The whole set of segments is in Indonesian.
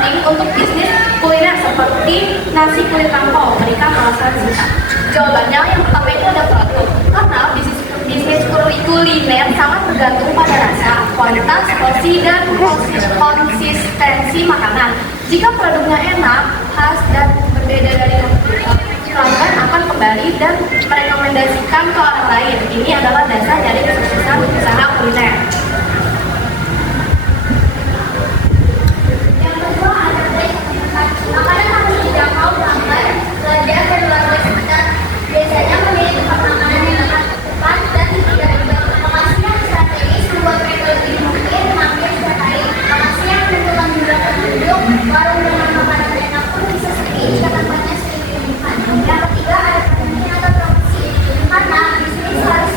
penting untuk bisnis kuliner seperti nasi kulit kangkong berikan alasan singkat? Jawabannya yang pertama itu ada produk. Karena bisnis kuliner sangat bergantung pada rasa, kualitas, porsi, dan konsistensi makanan. Jika produknya enak, khas, dan berbeda dari kompetitor, pelanggan akan kembali dan merekomendasikan ke orang lain. Ini adalah dasar dari kesuksesan usaha kuliner. Yang kedua ada makanan harus dijangkau pelanggan, pelajar, dan warga sekitar. Biasanya memilih tempat makanan yang tepat dan tidak ribet. Lokasi yang strategis membuat mereka lebih mungkin mampir setiap hari. Lokasi yang menentukan jumlah pengunjung, warung dengan makanan enak pun bisa sepi jika tempatnya sering ditemukan. Yang ketiga ada promosi atau promosi, karena bisnis harus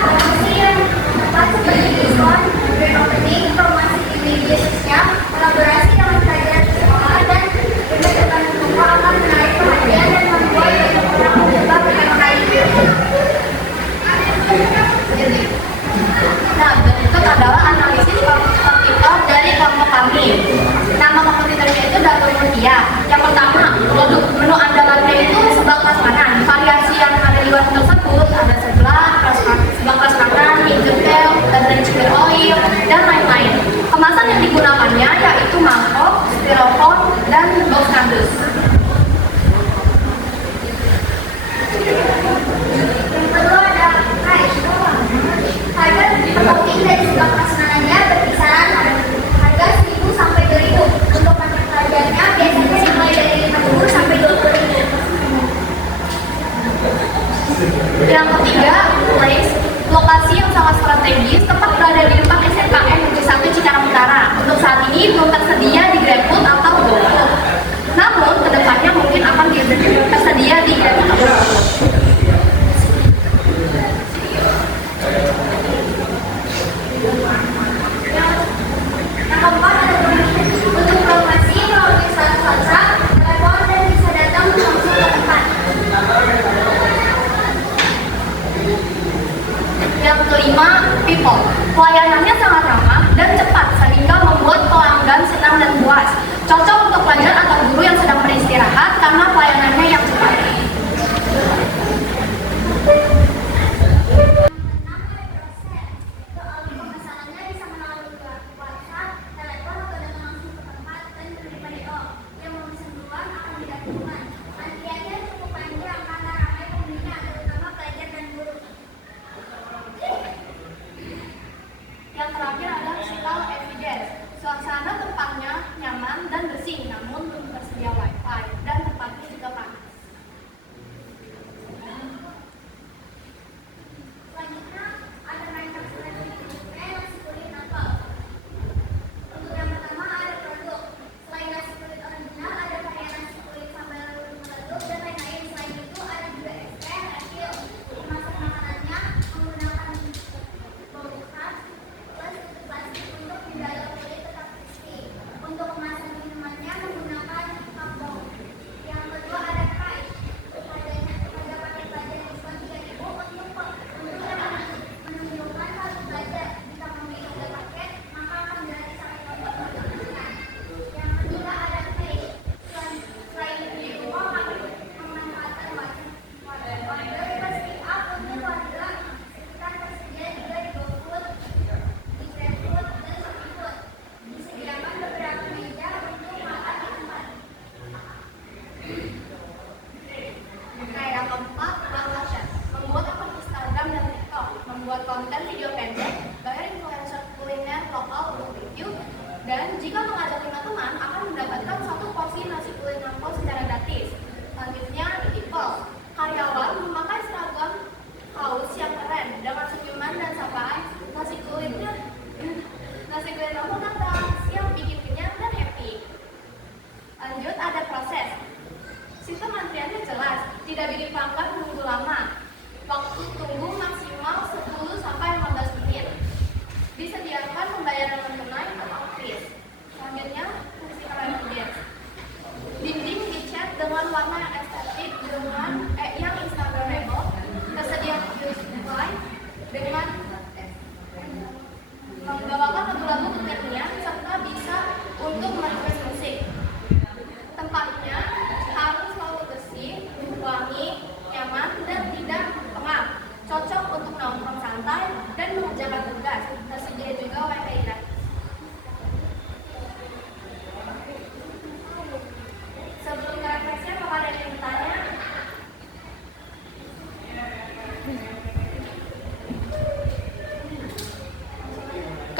promosi yang tepat seperti diskon, grand opening, promosi di media sosial, kolaborasi dengan pelajar di sekolah, dan pendekatan toko akan menarik perhatian dan membuat banyak orang mencoba pertama kali. Nah, berikut adalah analisis kompetitor dari kelompok kami. Nama kompetitornya itu Dapur Mutia. Yang pertama, produk menu andalannya itu seblak prasmanan. Variasi yang ada di warung tersebut ada seblak prasmanan, mie jentel, dan chicken oil, dan lain-lain. Kemasan yang digunakannya yaitu mangkok, styrofoam, dan box kardus. Yang kedua ada price. Harga per topping dari seblak prasmanannya berkisaran harga 1.000 sampai 2.000. Untuk paket pelajarnya biasanya mulai dari 5.000 sampai 20.000. Yang ketiga, place. Lokasi yang sangat strategis, tepat berada di depan SMKN Negeri 1 Cikarang Utara. Untuk saat ini belum tersedia di GrabFood atau GoFood. Namun, kedepannya mungkin akan tersedia di GrabFood atau GoFood. Yang keempat ada promosi. Untuk promosi melalui status WhatsApp, telepon, dan bisa datang langsung ke tempat. Yang kelima, people. Pelayanannya sangat ramah dan cepat sehingga membuat pelanggan senang dan puas. Cocok untuk pelajar atau guru yang sedang beristirahat karena pelayanannya yang cepat. Yang terakhir adalah physical evidence. Suasana tempatnya nyaman dan bersih.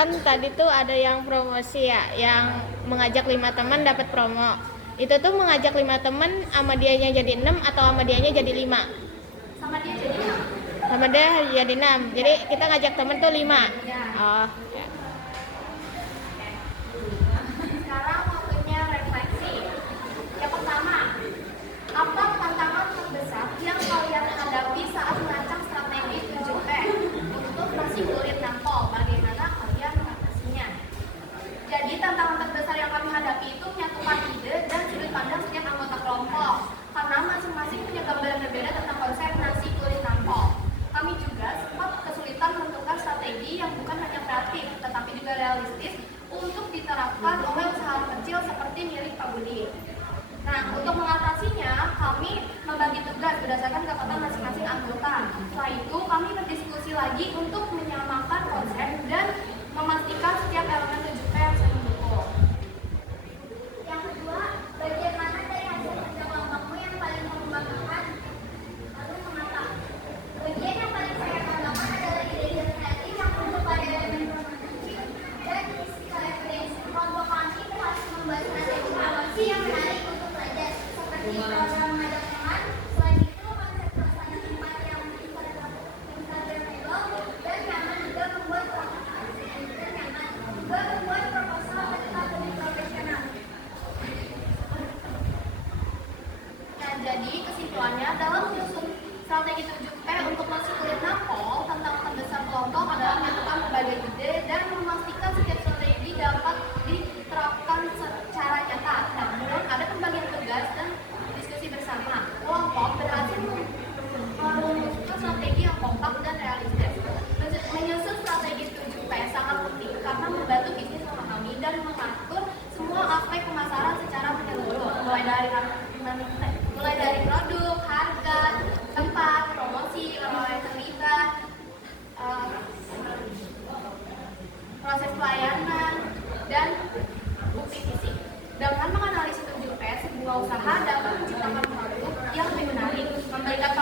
kan tadi tuh ada yang promosi ya, yang mengajak 5 teman dapat promo. Itu tuh mengajak 5 teman sama dianya jadi 6 atau sama dianya jadi 5? Sama dia jadi 6. Sama dia jadi 6. Jadi kita ngajak temen tuh 5. Ya. Oh, ya. Sekarang waktunya refleksi. Yang pertama, apa tantangan terbesar yang kalian hadapi saat merancang strategi 7P untuk nasi kulit nampol? Bagaimana kalian mengatasinya? Jadi tantangan terbesar yang kami hadapi itu menyatukan ide dan sudut pandang setiap anggota kelompok. Karena masing-masing punya gambaran berbeda tentang konsep nasi kulit nampol. Kami juga sempat kesulitan menentukan strategi yang bukan hanya kreatif, tetapi juga realistis untuk diterapkan oleh usaha kecil seperti milik Pak Budi. Nah, untuk mengatasinya, kami membagi tugas berdasarkan kekuatan masing-masing anggota. Setelah itu, kami berdiskusi lagi untuk menyamakan konsep dan memastikan setiap elemen 7P yang saling mendukung. Yang kedua, bagian mana dari hasil kerja kelompokmu yang paling membanggakan? Lalu mengapa? Bagian yang paling saya banggakan adalah ide-ide kreatif yang muncul pada elemen promosi dan isi referensi. Kelompok kami berhasil membuat strategi promosi yang menarik untuk pelajar, seperti program mengajak teman. Selain itu, konsep suasana tempat yang instagramable dan nyaman juga membuat proposal tetap lebih profesional. Nah, jadi kesimpulannya dalam menyusun strategi 7P untuk nasi kulit nampol, tantangan terbesar kelompok adalah menyatukan berbagai ide dan memastikan setiap strategi dapat diterapkan secara nyata. Namun, ada pembagian tugas dan diskusi bersama. Kelompok berhasil merumuskan strategi yang kompak dan realistis. Menyusun strategi 7P sangat penting karena membantu bisnis memahami dan mengatur semua aspek pemasaran secara menyeluruh, mulai dari produk, harga, tempat, promosi, orang yang terlibat, proses pelayanan, dan bukti fisik. Dengan menganalisis 7P, sebuah usaha dapat menciptakan produk yang lebih menarik, memberikan